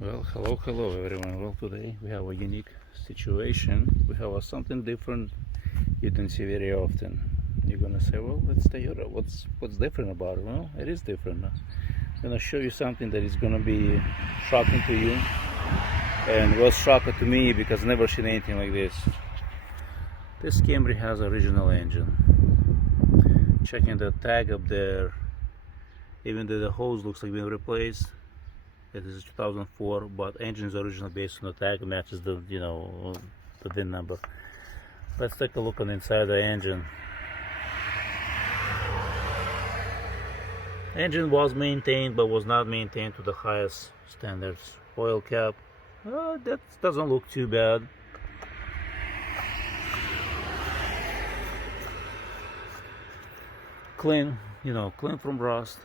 Well, hello everyone. Well, today we have a unique situation. We have something different you don't see very often. You're gonna say, well, let's stay here. What's different about it? Well, it is different. I'm gonna show you something that is gonna be shocking to you, and was shocking to me because I never seen anything like this. This Camry has original engine. Checking the tag up there, even though the hose looks like being replaced. It is 2004, but engine is originally based on the tag, matches the the VIN number. Let's take a look on the inside of the engine. Engine was maintained, but was not maintained to the highest standards. Oil cap, that doesn't look too bad. Clean, clean from rust.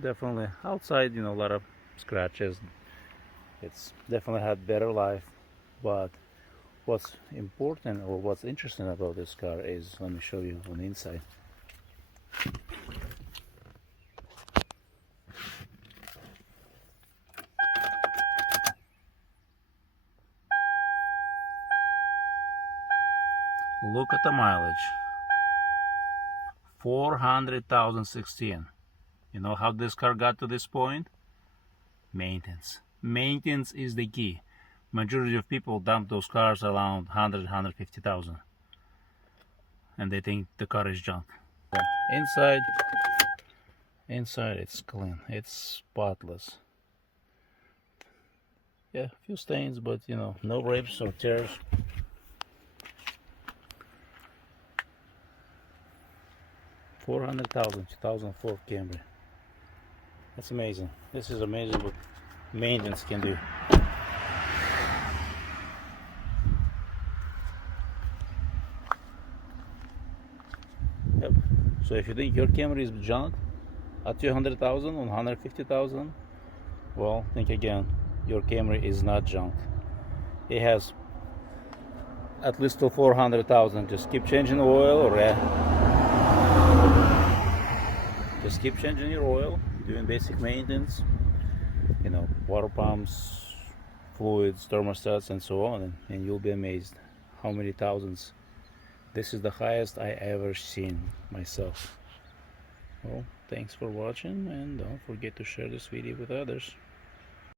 Definitely outside, a lot of scratches. It's definitely had better life, but what's important or what's interesting about this car is, let me show you on the inside. Look at the mileage. 400,016. You know how this car got to this point? Maintenance. Maintenance is the key. Majority of people dump those cars around 150,000, and they think the car is junk. Inside it's clean. It's spotless. Yeah, a few stains, but no rips or tears. $400,000, 2004 Camry. That's amazing. This is amazing what maintenance can do. Yep. So if you think your Camry is junk at 200,000 or 150,000, well, think again. Your Camry is not junk. It has at least to 400,000. Just keep changing the oil, or just keep changing your oil, doing basic maintenance, water pumps, fluids, thermostats, and so on, and you'll be amazed how many thousands. This is the highest I ever seen myself. Well, thanks for watching, and don't forget to share this video with others.